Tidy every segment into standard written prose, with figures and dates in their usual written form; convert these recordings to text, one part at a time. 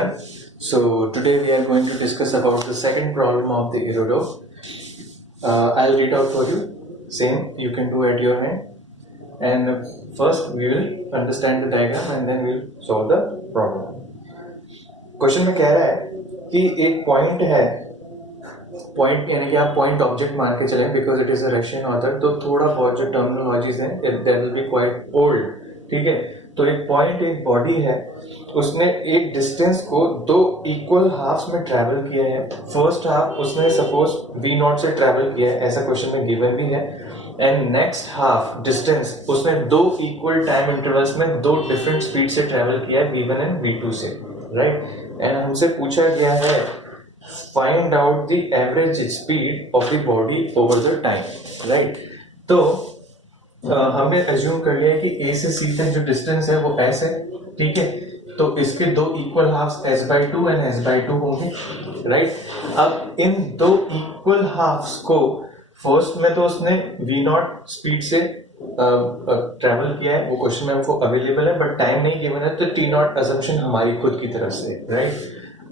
everyone. So today we are going to discuss about the second problem of the Erodo. I'll read out for you. Same you can do at your hand. And first we will understand the diagram and then we'll solve the problem. Question में कह रहा है कि एक point है, point यानी कि आप पॉइंट ऑब्जेक्ट मान के चलें because it is a Russian author, तो थोड़ा बहुत जो टर्मिनोलॉजीज हैं that will B quite old. ठीक है, तो एक पॉइंट एक बॉडी है, उसने एक डिस्टेंस को दो इक्वल हाफ्स में ट्रैवल किया है. फर्स्ट हाफ उसने सपोज v नॉट से ट्रैवल किया है, ऐसा क्वेश्चन में गिवन भी है. एंड नेक्स्ट हाफ डिस्टेंस उसने दो इक्वल टाइम इंटरवल्स में दो डिफरेंट स्पीड से ट्रैवल किया है, v1 एंड v2 से. राइट, एंड हमसे पूछा गया है find out the average speed of the body over the time. Right, तो हमने अज्यूम कर लिया है कि a से c तक जो डिस्टेंस है वो s है. ठीक है, तो इसके दो equal halves s/2 and s/2 होंगे. राइट, अब इन दो इक्वल हाफ्स को फर्स्ट में तो उसने v नॉट स्पीड से ट्रैवल किया है, वो क्वेश्चन में हमको अवेलेबल है बट टाइम नहीं गिवन है, तो t नॉट असम्पशन हमारी खुद की तरफ से. राइट,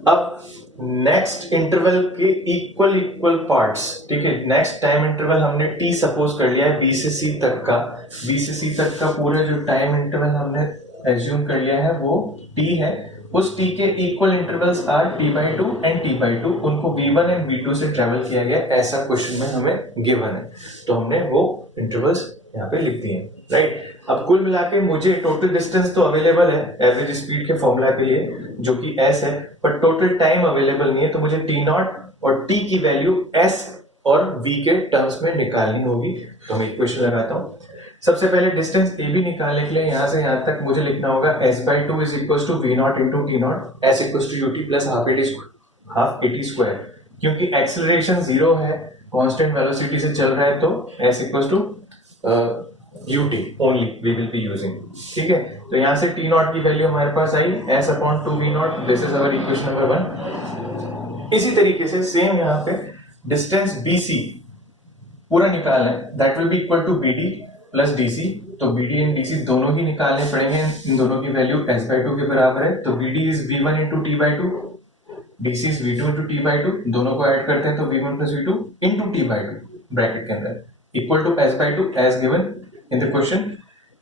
अब नेक्स्ट इंटरवल के इक्वल पार्ट्स. ठीक है, नेक्स्ट टाइम इंटरवल हमने t सपोज कर लिया है b से c तक का. b से c तक का पूरा जो टाइम इंटरवल हमने एज्यूम कर लिया है वो t है. उस t के equal intervals are t/2 and t/2. उनको v1 एंड v2 से ट्रेवल किया गया, ऐसा क्वेश्चन में हमें गिवन है, तो हमने वो इंटरवल्स यहाँ पे लिख दिए. राइट, अब कुल मिला के मुझे टोटल डिस्टेंस तो अवेलेबल है एवरेज स्पीड के फॉर्मूला के लिए जो कि s है, पर टोटल टाइम अवेलेबल नहीं है, तो मुझे t नॉट और t की वैल्यू s और v के टर्म्स में निकालनी होगी. तो मैं इक्वेशन लगाता हूँ. सबसे पहले डिस्टेंस a भी निकालने के लिए यहाँ से यहाँ तक मुझे लिखना होगा s/2 is equal to v naught into t naught, s equal to ut plus half at square. क्योंकि एक्सेलरेशन जीरो है, कांस्टेंट वेलोसिटी से चल रहा है, तो s equal to ut only we will be using. ठीक है, तो यहाँ से t नॉट की वैल्यू हमारे पास आई s/2v naught. This is our equation number 1. इसी तरीके से सेम यहाँ पे डिस्टेंस bc पूरा निकालना है, that will be equal to bd plus dc. तो bd एंड dc दोनों ही निकालने पड़ेंगे, इन दोनों की वैल्यू s/2 के बराबर है, तो bd is v1 into t/2, dc is v2 into t/2. दोनों को ऐड करते हैं तो v1 plus v2 into t/2 bracket के अंदर equal to s/2 as given in the question.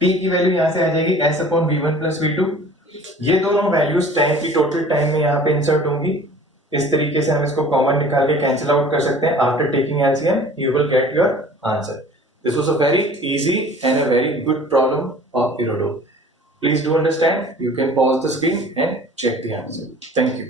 t की वैल्यू यहाँ से आ जाएगी s/v1 प्लस v2. ये दोनों वैल्यूज टाइम की टोटल टाइम में यहाँ पे इंसर्ट होंगी. इस तरीके से हम इसको कॉमन निकाल के कैंसिल आउट कर सकते हैं. After taking LCM you will get your answer. This was a very easy and a very good problem of Erodo. Please do understand. You can pause the screen and check the answer. Thank you.